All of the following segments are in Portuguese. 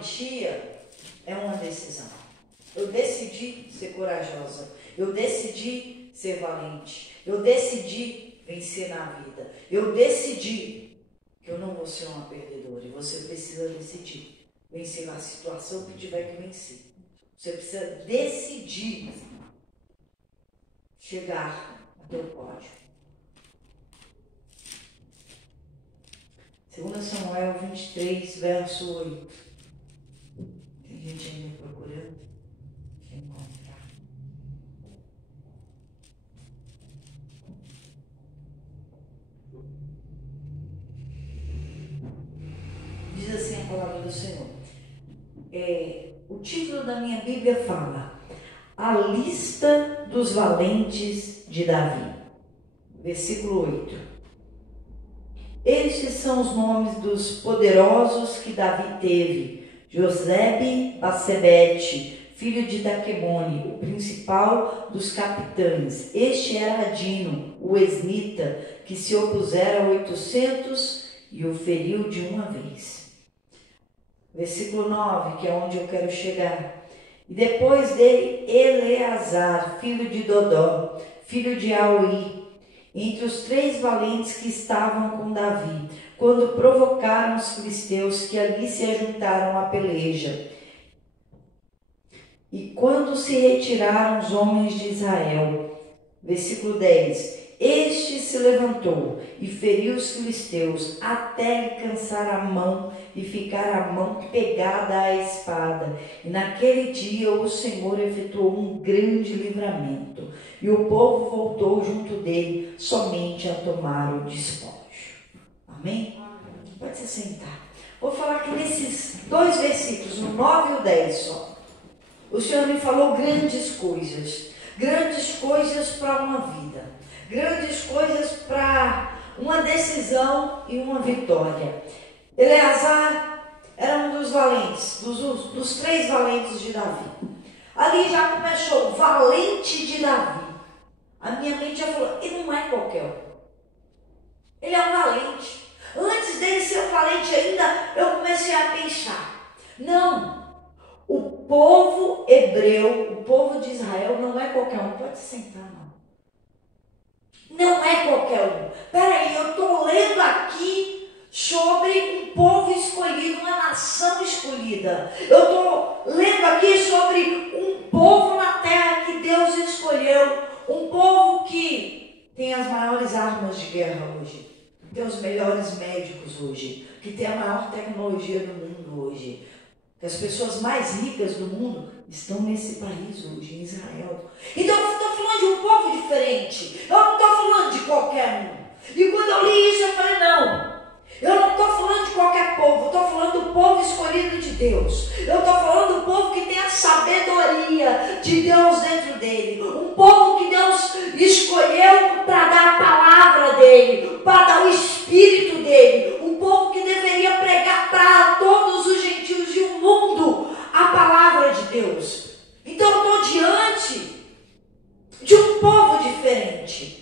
valentia é uma decisão. Eu decidi ser corajosa. Eu decidi ser valente. Eu decidi vencer na vida. Eu decidi que eu não vou ser uma perdedora. E você precisa decidir vencer na situação que tiver que vencer. Você precisa decidir chegar até o pódio. 2 Samuel 23, verso 8. Tem gente ainda procurando? Deixa eu encontrar. Diz assim a palavra do Senhor. O título da minha Bíblia fala: A lista dos valentes de Davi. Versículo 8. Estes são os nomes dos poderosos que Davi teve: Josebe-Basebete, filho de Daquemone, o principal dos capitães. Este era Adino, o esnita, que se opusera a 800 e o feriu de uma vez. Versículo 9, que é onde eu quero chegar. E depois dele, Eleazar, filho de Dodó, filho de Aui, entre os 3 valentes que estavam com Davi, quando provocaram os filisteus que ali se ajuntaram à peleja. E quando se retiraram os homens de Israel. Versículo 10. Este se levantou e feriu os filisteus até lhe cansar a mão e ficar a mão pegada à espada. E naquele dia o Senhor efetuou um grande livramento. E o povo voltou junto dele somente a tomar o despojo. Amém? Pode se sentar. Vou falar aqui nesses 2 versículos, o 9 e o 10 só. O Senhor me falou grandes coisas para uma vida, grandes coisas para uma decisão e uma vitória. Eleazar era um dos valentes, dos 3 valentes de Davi. Ali já começou, valente de Davi. A minha mente já falou, ele não é qualquer um. Ele é um valente. Antes dele ser um valente ainda, eu comecei a pensar, não, o povo hebreu, o povo de Israel não é qualquer um. Pode sentar, não. Não é qualquer um. Peraí, eu estou lendo aqui sobre um povo escolhido, uma nação escolhida. Eu estou lendo aqui sobre um povo na terra que Deus escolheu. Um povo que tem as maiores armas de guerra hoje. Tem os melhores médicos hoje. Que tem a maior tecnologia do mundo hoje. Que as pessoas mais ricas do mundo estão nesse país hoje, em Israel. Então eu estou falando de um povo diferente. Eu não estou falando de qualquer um. E quando eu li isso, eu falei, não. Eu não estou falando de qualquer povo. Eu estou falando do povo escolhido de Deus. Eu estou falando do povo que tem a sabedoria de Deus dentro dele. Um povo que Deus escolheu para dar a palavra dele, para dar o espírito dele. Um povo que deveria pregar para todos os gentios e o mundo a palavra de Deus. Então eu estou diante de um povo diferente.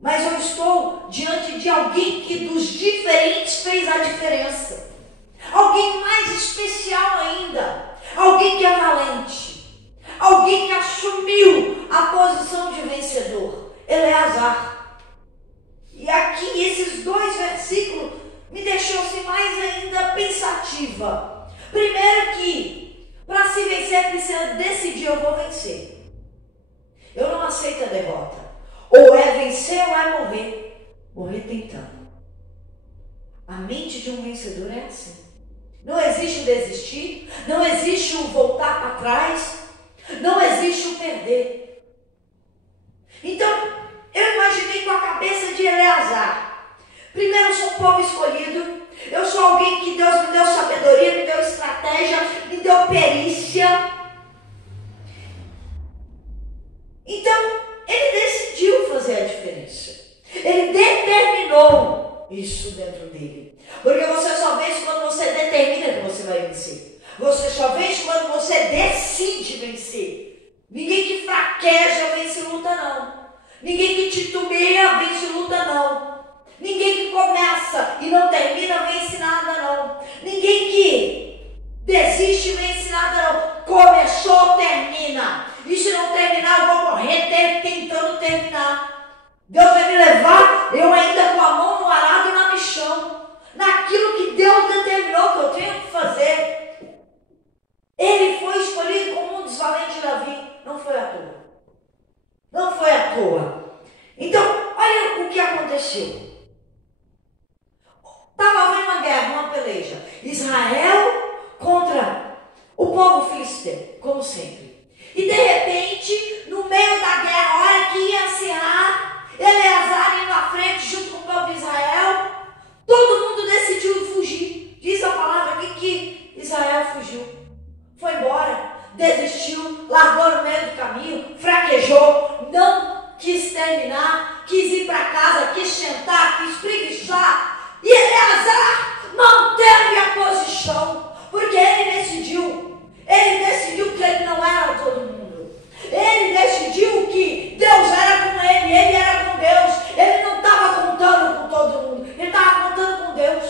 Mas eu estou diante de alguém que dos diferentes fez a diferença. Alguém mais especial ainda. Alguém que é valente. Alguém que assumiu a posição de vencedor. Eleazar. E aqui esses 2 versículos me deixou assim mais ainda pensativa. Primeiro que para se vencer precisa decidir, eu vou vencer. Eu não aceito a derrota. Ou é vencer ou é morrer. Morrer tentando. A mente de um vencedor é assim. Não existe o desistir. Não existe o voltar para trás. Não existe o perder. Então, eu imaginei com a cabeça de Eleazar. Primeiro, eu sou um povo escolhido. Eu sou alguém que Deus me deu sabedoria, me deu estratégia, me deu perícia. Então, ele decidiu fazer a diferença. Ele determinou isso dentro dele. Porque você só vence quando você determina que você vai vencer. Você só vence quando você decide vencer. Ninguém que fraqueja vence luta, não. Ninguém que titubeia vence luta, não. Ninguém que começa e não termina vence nada, não. Ninguém que Israel contra o povo filisteu, como sempre. E de repente, no meio da guerra, a hora que ia encerrar, Eleazar indo à frente junto com o povo de Israel, todo mundo decidiu fugir. Diz a palavra aqui que Israel fugiu, foi embora, desistiu, largou no meio do caminho, fraquejou, não quis terminar, quis ir para casa, quis sentar, quis preguiçar. E Eleazar manteve a posição, porque ele decidiu que ele não era todo mundo. Ele decidiu que Deus era com ele era com Deus. Ele não estava contando com todo mundo, ele estava contando com Deus.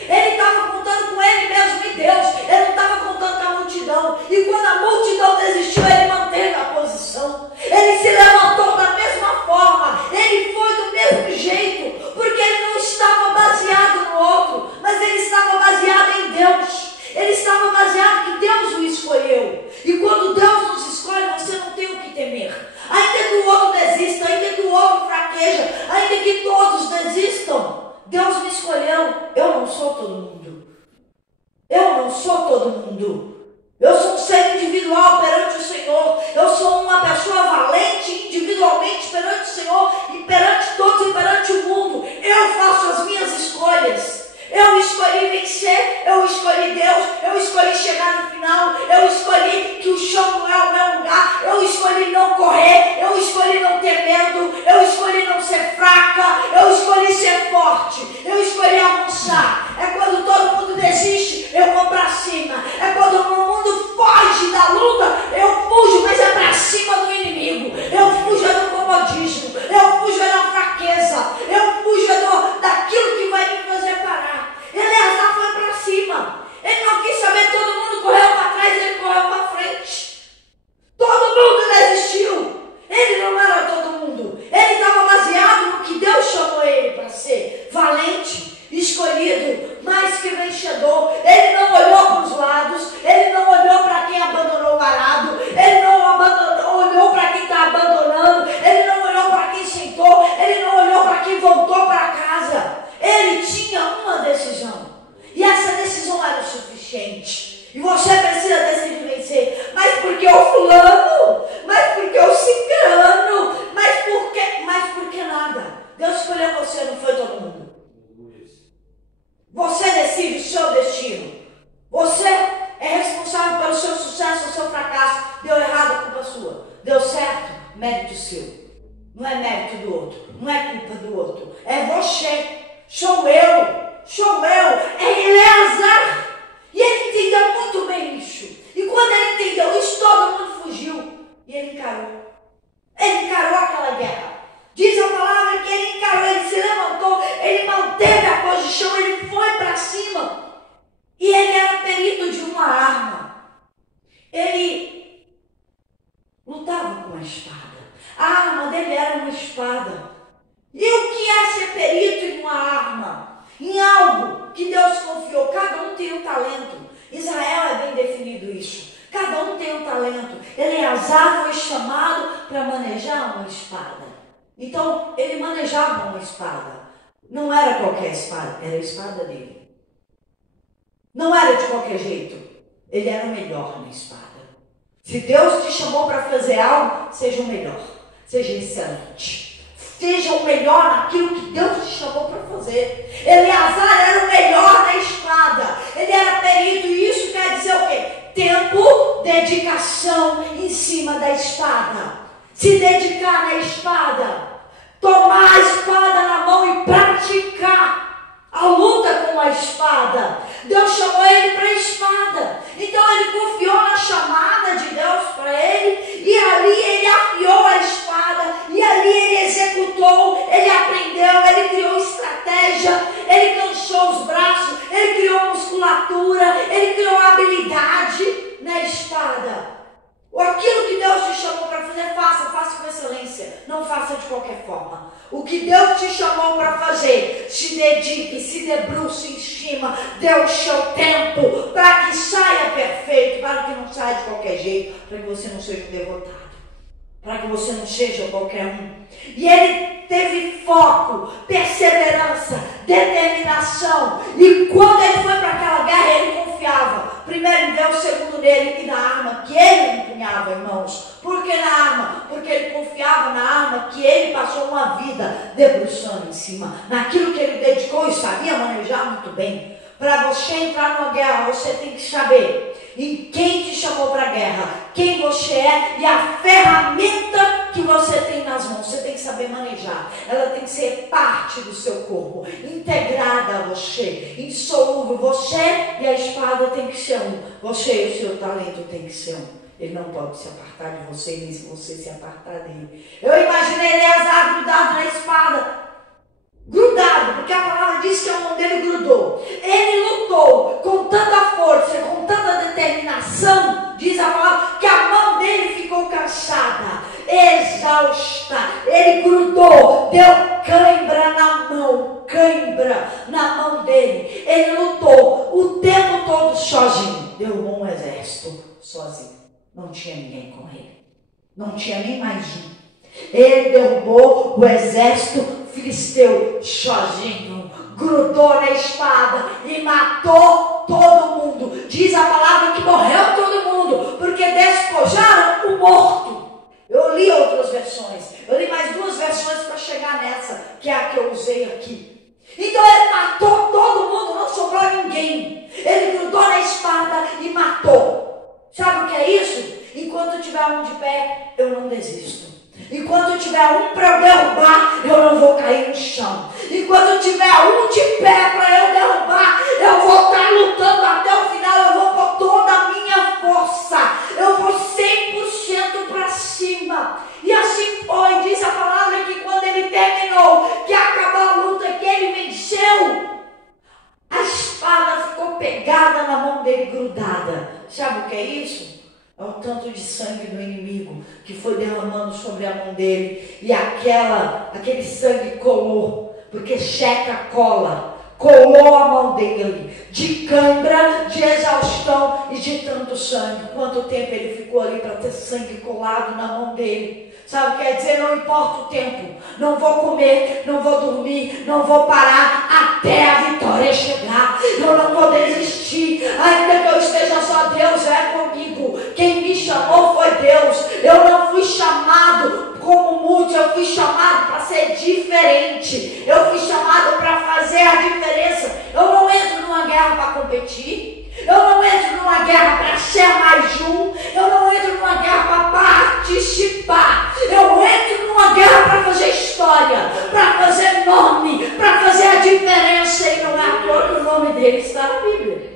Ele estava contando com ele mesmo e Deus. Ele não estava contando com a multidão. E quando a multidão desistiu, ele manteve a posição. Ele se levantou da mesma forma. Ele foi do mesmo jeito. Porque ele não estava baseado no outro, mas ele estava baseado em Deus. Ele estava baseado que Deus o escolheu. E quando Deus nos escolhe, você não tem o que temer. Ainda que o outro desista, ainda que o outro fraqueja, ainda que todos desistam, Deus me escolheu. Eu não sou todo mundo. Eu não sou todo mundo. Eu sou um ser individual perante o Senhor. Eu sou uma pessoa valente individualmente perante o Senhor e perante todos e perante o mundo. Eu faço as minhas escolhas. Eu escolhi vencer, eu escolhi Deus, eu escolhi chegar no final, eu escolhi que o chão não é o meu lugar, eu escolhi não correr, eu escolhi não ter medo, eu escolhi não ser fraca, eu escolhi ser forte, eu escolhi avançar. É quando todo mundo desiste, eu vou para cima. É quando o mundo foge da luta, eu fujo, mas é para cima do inimigo. Eu fujo do comodismo, eu fujo da fraqueza, eu fujo daquilo que vai me fazer parar. Eleazar foi para cima. Ele não quis saber, todo mundo correu para trás, ele correu para frente. Todo mundo desistiu. Ele não era todo mundo. Ele estava baseado no que Deus chamou ele para ser. Valente, escolhido, mais que vencedor. Ele não olhou para os lados, ele não olhou para quem abandonou o arado, ele não olhou para quem está abandonando, ele não olhou para quem sentou, ele não olhou para quem voltou para casa. Ele tinha uma decisão. E essa decisão era o suficiente. E você precisa decidir vencer. Mas porque o fulano? Mas porque o ciclano? Mas porque nada? Deus escolheu você, não foi todo mundo. Você decide o seu destino. Você é responsável pelo seu sucesso ou seu fracasso. Deu errado, culpa sua. Deu certo, mérito seu. Não é mérito do outro. Não é culpa do outro. É você. Sou eu, é Eleazar. E ele entendeu muito bem isso. E quando ele entendeu isso, todo mundo fugiu. E ele encarou. Ele encarou aquela guerra. Diz a palavra que ele encarou, ele se levantou, ele manteve a posição, ele foi para cima. E ele era perito de uma arma. Ele lutava com a espada. A arma dele era uma espada. E o que é ser perito em uma arma? Em algo que Deus confiou. Cada um tem um talento. Israel é bem definido isso. Cada um tem um talento. Eleazar foi chamado para manejar uma espada. Então, ele manejava uma espada. Não era qualquer espada, era a espada dele. Não era de qualquer jeito. Ele era o melhor na espada. Se Deus te chamou para fazer algo, seja o melhor. Seja excelente. Seja o melhor naquilo que Deus te chamou para fazer. Eleazar era o melhor na espada. Ele era perito e isso quer dizer o quê? Tempo, dedicação em cima da espada. Se dedicar na espada. Tomar a espada na mão e praticar a luta com a espada. Deus chamou ele para a espada. Então ele confiou na chamada de Deus para ele. E ali ele afiou a espada. E ali ele executou. Ele aprendeu. Ele criou estratégia. Ele cansou os braços. Ele criou musculatura. Ele criou habilidade na espada. Aquilo que Deus te chamou para fazer, faça com excelência. Não faça de qualquer forma. O que Deus te chamou para fazer, se dedique, se debruce em cima, dê o seu tempo para que saia perfeito, para que não saia de qualquer jeito, para que você não seja derrotado, para que você não seja qualquer um. E ele teve foco, perseverança, determinação. E quando ele foi para aquela guerra, ele primeiro em Deus, segundo nele e na arma que ele empunhava, irmãos. Por que na arma? Porque ele confiava na arma que ele passou uma vida debruçando em cima. Naquilo que ele dedicou e sabia manejar muito bem. Para você entrar numa guerra, você tem que saber em quem te chamou para a guerra, quem você é e a ferramenta que você tem nas mãos. Você tem que saber manejar. Ela tem que ser parte do seu corpo, integrada a você, insolúvel. Você e a espada tem que ser um. Você e o seu talento tem que ser um. Ele não pode se apartar de você, nem se você se apartar dele. Eu imaginei Eleazar grudado na espada. Grudado, porque a palavra diz que a mão dele grudou. Ele lutou com tanta força, com tanta determinação, diz a palavra, que a mão dele ficou cansada, exausta. Ele grudou, deu cãibra na mão dele. Ele lutou o tempo todo sozinho. Derrubou um exército sozinho. Não tinha ninguém com ele. Não tinha nem mais um. Ele derrubou o exército filisteu sozinho, grudou na espada e matou todo mundo. Diz a palavra que morreu todo mundo, porque despojaram o morto. Eu li outras versões, eu li mais 2 versões para chegar nessa, que é a que eu usei aqui. Então ele matou todo mundo, não sobrou ninguém. Ele grudou na espada e matou. Sabe o que é isso? Enquanto tiver um de pé, eu não desisto. Enquanto tiver um para eu derrubar, eu não vou cair no chão. Enquanto tiver um de pé para eu derrubar, eu vou estar lutando até o final. Eu vou com toda a minha força. Eu vou 100% para cima. E assim foi. Diz a palavra que quando ele terminou, que acabou a luta, que ele venceu, a espada ficou pegada na mão dele, grudada. Sabe o que é isso? É o tanto de sangue do inimigo que foi derramando sobre a mão dele. E aquele sangue colou, porque checa colou a mão dele, de cãibra, de exaustão e de tanto sangue. Quanto tempo ele ficou ali para ter sangue colado na mão dele? Sabe o que quer dizer? Não importa o tempo, não vou comer, não vou dormir, não vou parar até a vitória chegar. Eu não vou desistir, ainda que eu esteja só, Deus é comigo. Quem me chamou foi Deus. Eu não fui chamado como muitos, eu fui chamado para ser diferente. Eu fui chamado para fazer a diferença. Eu não entro numa guerra para competir. Eu não entro numa guerra para ser mais um. Eu não entro numa guerra para participar. Eu entro numa guerra para fazer história, para fazer nome, para fazer a diferença. E não é à toa que o nome dele está na Bíblia.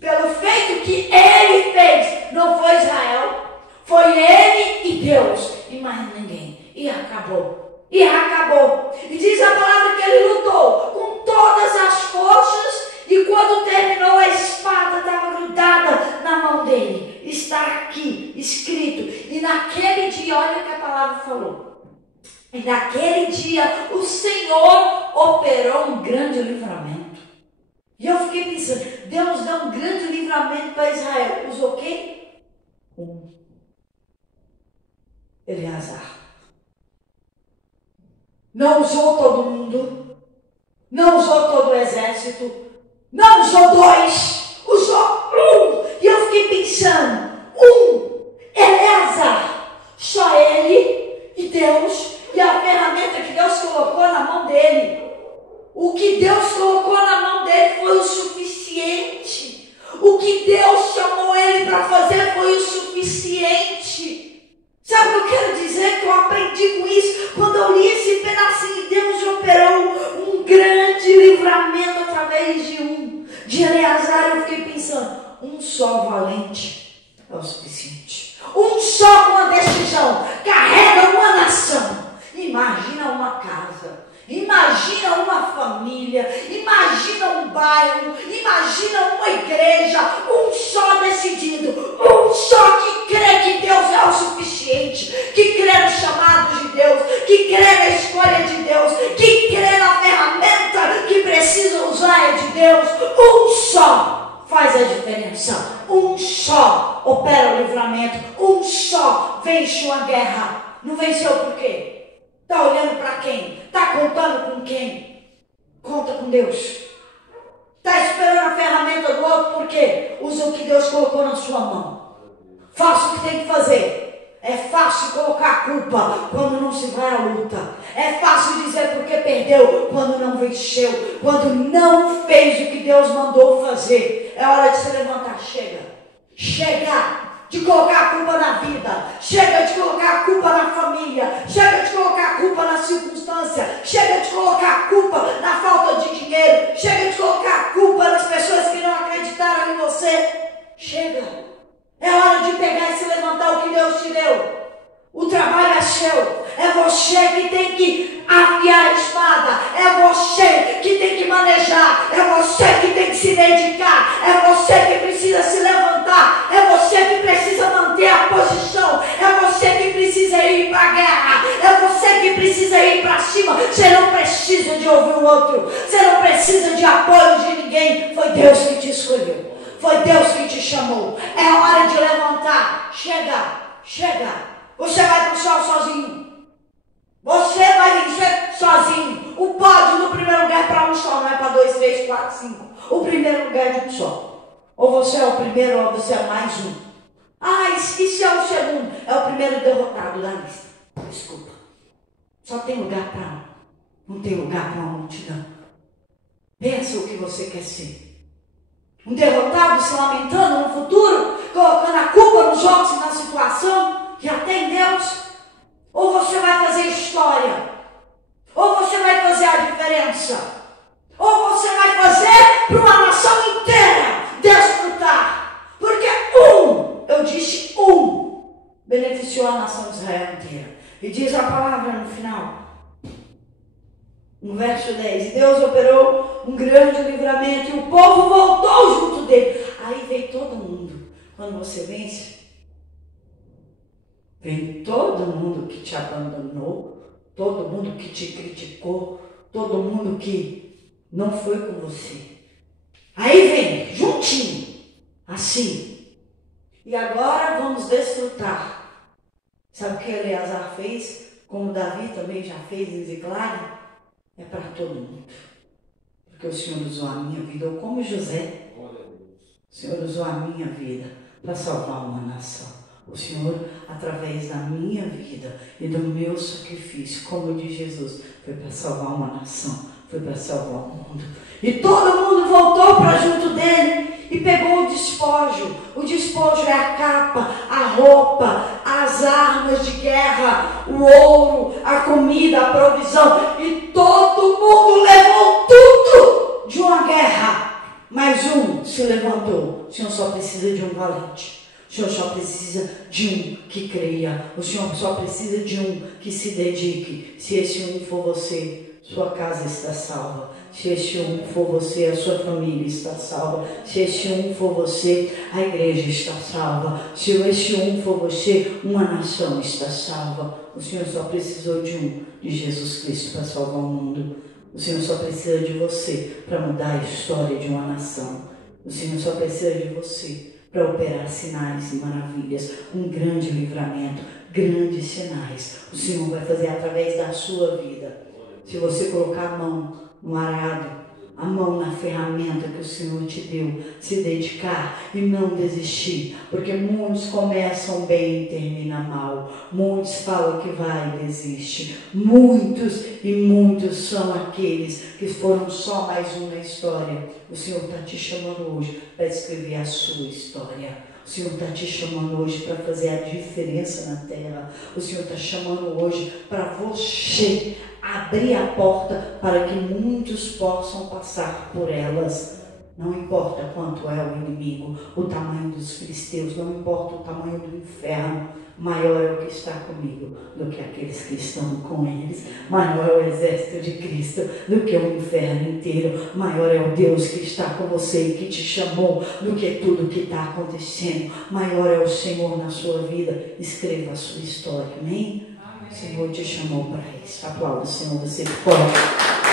Pelo feito que ele fez. Não foi Israel, foi ele e Deus. E mais ninguém. E acabou. E diz a palavra que ele lutou com todas as forças. E quando terminou, a espada estava grudada na mão dele. Está aqui, escrito. E naquele dia, olha o que a palavra falou. E naquele dia, o Senhor operou um grande livramento. E eu fiquei pensando, Deus deu um grande livramento para Israel. Usou o quê? Eleazar. Não usou todo mundo. Não usou todo o exército. Não usou 2, usou 1. E eu fiquei pensando, Eleazar, só ele e Deus, e a ferramenta que Deus colocou na mão dele. O que Deus colocou na mão dele foi o suficiente. O que Deus chamou ele para fazer foi o suficiente. Sabe o que eu quero dizer? Que eu aprendi com isso. Quando eu li esse pedacinho, Deus operou um grande livramento através de Eleazar. Eu fiquei pensando, um só valente é o suficiente. Um só com uma decisão carrega uma nação. Imagina uma casa. Imagina uma família, imagina um bairro, imagina uma igreja, um só decidido, um só que crê que Deus é o suficiente, que crê no chamado de Deus, que crê na escolha de Deus, que crê na ferramenta que precisa usar é de Deus. Um só faz a diferença, um só opera o livramento, um só vence uma guerra. Não venceu por quê? Está olhando para quem? Está contando com quem? Conta com Deus. Está esperando a ferramenta do outro, por quê? Usa o que Deus colocou na sua mão. Faça o que tem que fazer. É fácil colocar a culpa quando não se vai à luta. É fácil dizer porque perdeu quando não venceu, quando não fez o que Deus mandou fazer. É hora de se levantar. Chega de colocar a culpa na vida. Chega de colocar a culpa na família. Chega de colocar a culpa na circunstância. Chega de colocar a culpa na falta de dinheiro. Chega de colocar a culpa nas pessoas que não acreditaram em você. Chega. É hora de pegar e se levantar o que Deus te deu. O trabalho é seu. É você que tem que afiar a espada. É você que tem que manejar. É você que tem que se dedicar. É você que precisa se levantar. É você que precisa manter a posição. É você que precisa ir para a guerra. É você que precisa ir para cima. Você não precisa de ouvir o outro. Você não precisa de apoio de ninguém. Foi Deus que te escolheu. Foi Deus que te chamou. É hora de levantar. Chega. Você vai para o céu sozinho. Você vai vencer sozinho. O pódio no primeiro lugar é para um só, não é para 2, 3, 4, 5. O primeiro lugar é de um só. Ou você é o primeiro ou você é mais um. E se é o segundo? É o primeiro derrotado da lista. Desculpa. Só tem lugar para um. Não tem lugar para uma multidão. Pensa o que você quer ser. Um derrotado se lamentando no futuro, colocando a culpa nos outros e na situação que até em Deus? Ou você vai fazer história? Ou você vai fazer a diferença? Ou você vai fazer para uma nação inteira desfrutar? Porque eu disse beneficiou a nação de Israel inteira. E diz a palavra no final. No verso 10, Deus operou um grande livramento e o povo voltou junto dele. Aí vem todo mundo. Quando você vence, vem todo mundo que te abandonou, todo mundo que te criticou, todo mundo que não foi com você. Aí vem, juntinho, assim. E agora vamos desfrutar. Sabe o que Eleazar fez? Como Davi também já fez em Ziclag? É para todo mundo. Porque o Senhor usou a minha vida, ou como José, o Senhor usou a minha vida para salvar uma nação. O Senhor, através da minha vida e do meu sacrifício, como de Jesus, foi para salvar uma nação, foi para salvar o mundo. E todo mundo voltou para junto dele e pegou o despojo. O despojo é a capa, a roupa, as armas de guerra, o ouro, a comida, a provisão. E todo mundo levou tudo de uma guerra. Mas um se levantou. O Senhor só precisa de um valente. O Senhor só precisa de um que creia. O Senhor só precisa de um que se dedique. Se esse um for você, sua casa está salva. Se esse um for você, a sua família está salva. Se esse um for você, a igreja está salva. Se esse um for você, uma nação está salva. O Senhor só precisou de um, de Jesus Cristo, para salvar o mundo. O Senhor só precisa de você para mudar a história de uma nação. O Senhor só precisa de você para operar sinais e maravilhas, um grande livramento, grandes sinais. O Senhor vai fazer através da sua vida. Se você colocar a mão no arado, a mão na ferramenta que o Senhor te deu, se dedicar e não desistir, porque muitos começam bem e terminam mal, muitos falam que vai e desiste, muitos são aqueles que foram só mais um na história. O Senhor está te chamando hoje para escrever a sua história. O Senhor está te chamando hoje para fazer a diferença na terra. O Senhor está chamando hoje para você abrir a porta para que muitos possam passar por elas. Não importa quanto é o inimigo, o tamanho dos filisteus, não importa o tamanho do inferno. Maior é o que está comigo do que aqueles que estão com eles. Maior é o exército de Cristo do que o inferno inteiro. Maior é o Deus que está com você e que te chamou do que tudo que está acontecendo. Maior é o Senhor na sua vida. Escreva a sua história, amém? O Senhor te chamou para isso. Aplauda o Senhor, você pode.